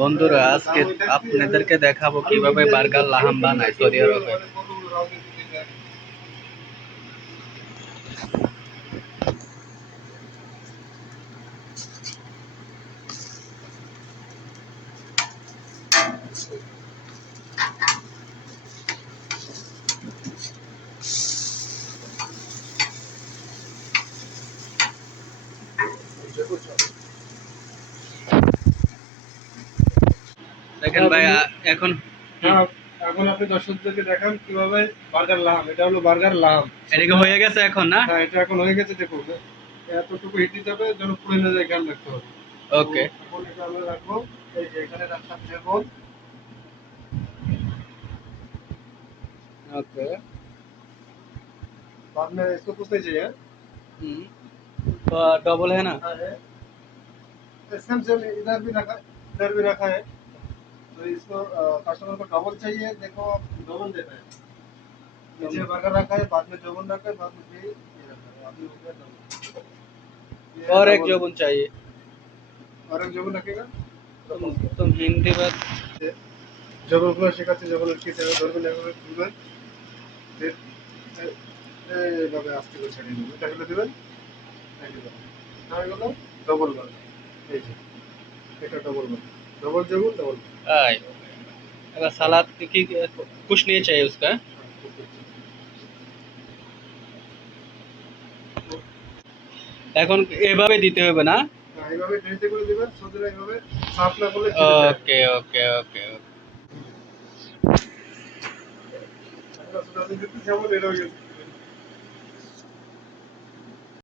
বন্ধুরা, আজকে আপনাদেরকে দেখাবো কিভাবে বার্গার লাহাম বানায় সৌদি আরবে। দেখেন ভাই, এখন হ্যাঁ, এখন আপনি দর্শকদেরকে দেখান কিভাবে বার্গার লাহাম। এটা হলো বার্গার লাহাম। এদিকে হয়ে গেছে এখন না? হ্যাঁ, এটা এখন হয়ে গেছে। দেখুন, এতটুকু হিট দিতে হবে যেন পুড়ে না যায়, খেয়াল রাখতে হবে। ওকে এখন এটা আমরা রাখবো, এই যে এখানে রাখলাম যেমন। ओके। बाद में इसको पूछते चाहिए। तो डबल है ना? सेम सेम इधर भी रखा, इधर भी रखा है। तो इसको कस्टमर को डबल चाहिए, देखो डबल देना है। नीचे बर्गर रखा है, बाद में जोबन रखा है, बाद में भी ये रखा है। अभी हो गया डबल। और एक जोबन चाहिए। और एक जोबन रखेगा। तुम हिंदी बात। জবরগুলো শেখাচ্ছে, যখন উঠতে ধরবেন এভাবে তুলবেন, ফের এইভাবে আস্তে করে ছেড়ে নেবেন, এটা ফেলে দেবেন। হয়ে গেল ডবল বার্গার। এই যে এটা ডবল বার্গার, ডবল জবর ডবল। आय अगर सलाद की कुछ नहीं चाहिए उसका। এখন এভাবে দিতে হবে না? এইভাবে ড্রেসে করে দিবেন, সোজা এইভাবে সাফ না করলে ওকে ওকে ওকে যেমন এটা হয়ে গেছে।